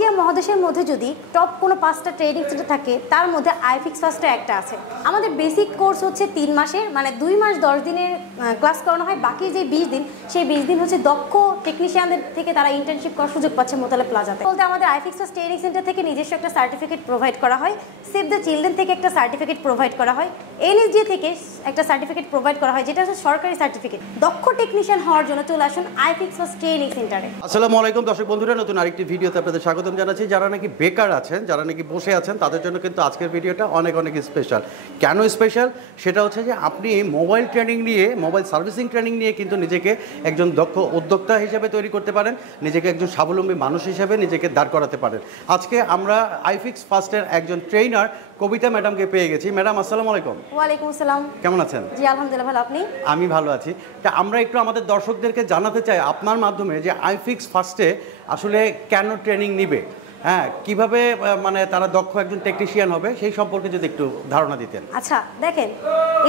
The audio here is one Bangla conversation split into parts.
এশিয়া মহাদেশের মধ্যে যদি টপ কোনো 5টা ট্রেনিং সেন্টার থাকে তার মধ্যে আইফিক্স ফার্স্টে একটা আছে। আমাদের বেসিক কোর্স হচ্ছে 3 মাসের, মানে 2 মাস 10 দিনের ক্লাস করানো হয়। বাকি যে 20 দিন, সেই 20 দিন হচ্ছে দক্ষ টেকনিশিয়ানদের থেকে তারা ইন্টার্নশিপ করার সুযোগ পাচ্ছে মোতালেব প্লাজাতে। বলতে আমাদের আইফিক্স ফার্স্ট ট্রেনিং সেন্টার থেকে নিজস্ব একটা সার্টিফিকেট প্রোভাইড করা হয়, সেভ দ্য চিলড্রেন থেকে একটা সার্টিফিকেট প্রোভাইড করা হয়, এনএসজি থেকে একটা সার্টিফিকেট প্রোভাইড করা হয়, যেটা হচ্ছে সরকারি সার্টিফিকেট। দক্ষ টেকনিশিয়ান হওয়ার জন্য চলে আসুন আইফিক্স ফার্স্ট ট্রেনিং সেন্টারে। আসসালামু আলাইকুম দর্শক বন্ধুরা, নতুন আরেকটি ভিডিওতে আপনাদের স্বাগতম জানাচ্ছি। যারা নাকি বেকার আছেন, যারা নাকি বসে আছেন, তাদের জন্য কিন্তু আজকের ভিডিওটা অনেক স্পেশাল। কেন স্পেশাল? সেটা হচ্ছে যে আপনি মোবাইল ট্রেনিং নিয়ে, মোবাইল সার্ভিসিং ট্রেনিং নিয়ে কিন্তু নিজেকে একজন দক্ষ উদ্যোক্তা হিসেবে তৈরি করতে পারেন, নিজেকে একজন স্বাবলম্বী মানুষ হিসেবে নিজেকে দাঁড় করাতে পারেন। আজকে আমরা আইফিক্স ফার্স্টের একজন ট্রেনার কবিতা ম্যাডামকে পেয়ে গেছি। ম্যাডাম আসসালামু আলাইকুম। ওয়ালাইকুম আসসালাম। কেমন আছেন? জি আলহামদুলিল্লাহ, ভালো। আপনি? আমি ভালো আছি। তা আমরা একটু আমাদের দর্শকদেরকে জানাতে চাই আপনার মাধ্যমে যে আইফিক্স ফার্স্টে আসলে কেন ট্রেনিং নিবে, হ্যাঁ, কিভাবে মানে তারা দক্ষ একজন টেকনিশিয়ান হবে, সেই সম্পর্কে যদি একটু ধারণা দিতেন। আচ্ছা দেখেন,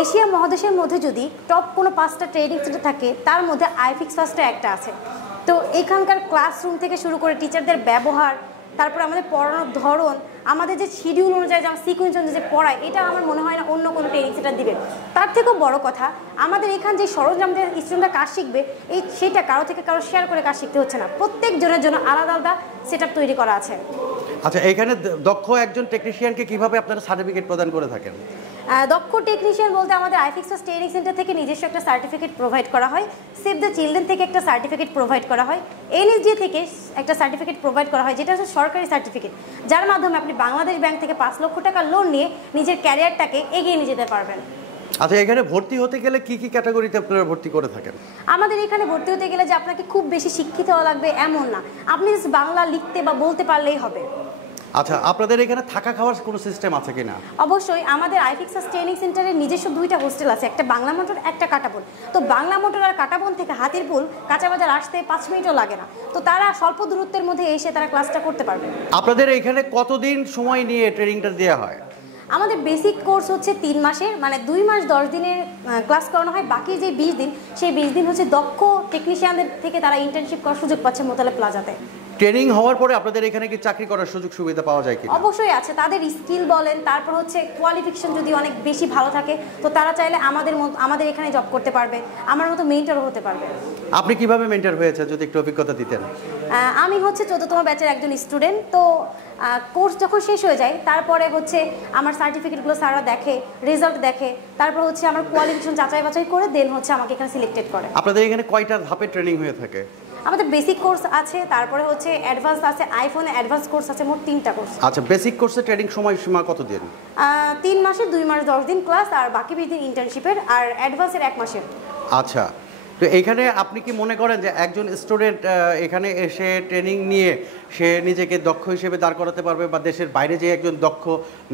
এশিয়া মহাদেশের মধ্যে যদি টপ কোনো 5টা ট্রেনিং সেন্টার থাকে তার মধ্যে আইফিক্স ফার্স্টে একটা আছে। তো এখানকার ক্লাসরুম থেকে শুরু করে টিচারদের ব্যবহার, তারপরে আমাদের পড়ানোর ধরন, আমাদের যে শিডিউল অনুযায়ী, যেমন সিকুয়েন্স অনুযায়ী যে পড়ায়, এটা আমার মনে হয় না অন্য কোনো ট্রেনিং সেন্টার দিবে। তার থেকেও বড় কথা, আমাদের এখানে যে সরঞ্জাম দিয়ে স্টুডেন্টরা কাজ শিখবে, সেটা কারো থেকে কারো শেয়ার করে কাজ শিখতে হচ্ছে না। প্রত্যেক জনের জন্য আলাদা আলাদা সেট তৈরি করা আছে। আচ্ছা, এখানে দক্ষ একজন টেকনিশিয়ানকে কিভাবে আপনারা সার্টিফিকেট প্রদান করে থাকেন? দক্ষ টেকনিশিয়ান বলতে আমাদের আইফিক্স ফার্স্ট ট্রেনিং সেন্টার থেকে নিজস্ব একটা সার্টিফিকেট প্রোভাইড করা হয়, সেভ দ্য চিলড্রেন থেকে একটা সার্টিফিকেট প্রোভাইড করা হয়, এনএসজি থেকে একটা সার্টিফিকেট প্রোভাইড করা হয়, যেটা হচ্ছে সরকারি সার্টিফিকেট, যার মাধ্যমে আপনি বাংলাদেশ ব্যাংক থেকে 5 লক্ষ টাকা লোন নিয়ে নিজের ক্যারিয়ারটাকে এগিয়ে নিয়ে যেতে পারবেন। আচ্ছা, এখানে ভর্তি হতে গেলে কি কি ক্যাটাগরিতে আপনারা ভর্তি করে থাকেন? আমাদের এখানে ভর্তি হতে গেলে যে আপনাকে খুব বেশি শিক্ষিত হওয়া লাগবে এমন না, আপনি জাস্ট বাংলা লিখতে বা বলতে পারলেই হবে। আচ্ছা, আপনাদের এখানে থাকা খাওয়ার কোনো সিস্টেম আছে কিনা? অবশ্যই, আমাদের আইফিক্স ফার্স্ট ট্রেনিং সেন্টারের নিজস্ব 2টা হোস্টেল আছে, একটা বাংলা মোটর, একটা কাটাবন। তো বাংলা মোটর আর কাটাবন থেকে হাতিরপুল কাঁচাবাজার আসতে 5 মিনিটও লাগে না। তো তারা স্বল্প দূরত্বের মধ্যে এসে তারা ক্লাসটা করতে পারবে। আপনাদের এখানে কতদিন সময় নিয়ে ট্রেনিংটা দেওয়া হয়? আমাদের বেসিক কোর্স হচ্ছে 3 মাসের, মানে 2 মাস 10 দিনের ক্লাস করানো হয়। বাকি যে 20 দিন, সেই 20 দিন হচ্ছে দক্ষ টেকনিশিয়ানদের থেকে তারা ইন্টার্নশিপ করার সুযোগ পাচ্ছে মোতালেব প্লাজাতে। ট্রেনিং হওয়ার পরে আপনাদের এখানে কি চাকরি করার সুযোগ সুবিধা পাওয়া যায় কি? অবশ্যই আছে। তাদের স্কিল বলেন, তারপর হচ্ছে কোয়ালিফিকেশন যদি অনেক বেশি ভালো থাকে, তো তারা চাইলে আমাদের এখানে জব করতে পারবে, আমার মতো মেন্টরও হতে পারবে। আপনি কিভাবে মেন্টর হয়েছে যদি একটু অভিজ্ঞতা দিতেন? আমি হচ্ছে 14তম ব্যাচের একজন স্টুডেন্ট। তো কোর্স যখন শেষ হয়ে যায়, তারপরে হচ্ছে আমার সার্টিফিকেটগুলো স্যাররা দেখে, রেজাল্ট দেখে, তারপর হচ্ছে আমার কোয়ালিফিকেশন যাচাই বাছাই করে দেন হচ্ছে আমাকে এখানে সিলেক্টেড করে। আপনাদের এখানে কয়টা ধাপে ট্রেনিং হয়ে থাকে? আমাদের বেসিক কোর্স আছে, তারপরে হচ্ছে অ্যাডভান্স আছে, আইফোনে অ্যাডভান্স কোর্স আছে, মোট 3টা কোর্স। আচ্ছা, বেসিক কোর্সের ট্রেনিং সময়সীমা কত দিন? 3 মাসের, 2 মাস 10 দিন ক্লাস, আর বাকি 20 দিন ইন্টার্নশিপের, আর অ্যাডভান্সের 1 মাসের। আচ্ছা, তো এখানে আপনি কি মনে করেন যে একজন স্টুডেন্ট এখানে এসে ট্রেনিং নিয়ে সে নিজেকে দক্ষ হিসেবে দাঁড় করাতে পারবে, বা দেশের বাইরে যে একজন দক্ষ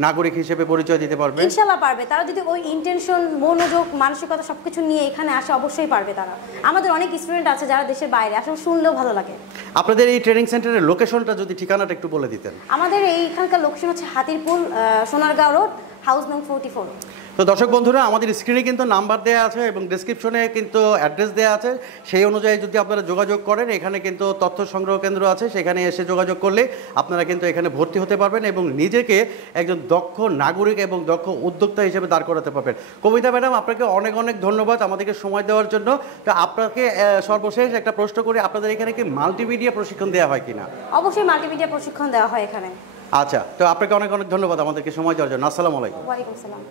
নাগরিক হিসেবে পরিচয় দিতে পারবে? ইনশাআল্লাহ পারবে। তারা যদি ওই ইন্টেনশন, মনোযোগ, মানসিকতা সবকিছু নিয়ে এখানে আসে, অবশ্যই পারবে তারা। আমাদের অনেক স্টুডেন্ট আছে যারা দেশের বাইরে, আসলে শুনলেও ভালো লাগে। আপনাদের এই ট্রেনিং সেন্টারের লোকেশনটা যদি, ঠিকানাটা একটু বলে দিতেন। আমাদের এইখানকার লোকেশন হচ্ছে হাতিরপুল, সোনারগাঁও রোড, হাউস নং 44। তো দর্শক বন্ধুরা, আমাদের স্ক্রিনে কিন্তু নাম্বার দেওয়া আছে এবং ডেসক্রিপশনে কিন্তু অ্যাড্রেস দেওয়া আছে। সেই অনুযায়ী যদি আপনারা যোগাযোগ করেন, এখানে কিন্তু তথ্য সংগ্রহ কেন্দ্র আছে, সেখানে এসে যোগাযোগ করলে আপনারা কিন্তু এখানে ভর্তি হতে পারবেন এবং নিজেকে একজন দক্ষ নাগরিক এবং দক্ষ উদ্যোক্তা হিসেবে দাঁড় করাতে পারবেন। কবিতা ম্যাডাম, আপনাকে অনেক ধন্যবাদ আমাদেরকে সময় দেওয়ার জন্য। তো আপনাকে সর্বশেষ একটা প্রশ্ন করি, আপনাদের এখানে কি মাল্টিমিডিয়া প্রশিক্ষণ দেওয়া হয় কিনা? অবশ্যই মাল্টিমিডিয়া প্রশিক্ষণ দেওয়া হয় এখানে। আচ্ছা, তো আপনাকে অনেক ধন্যবাদ আমাদেরকে সময় দেওয়ার জন্য। আসসালামু আলাইকুম। ওয়ালাইকুম আসসালাম।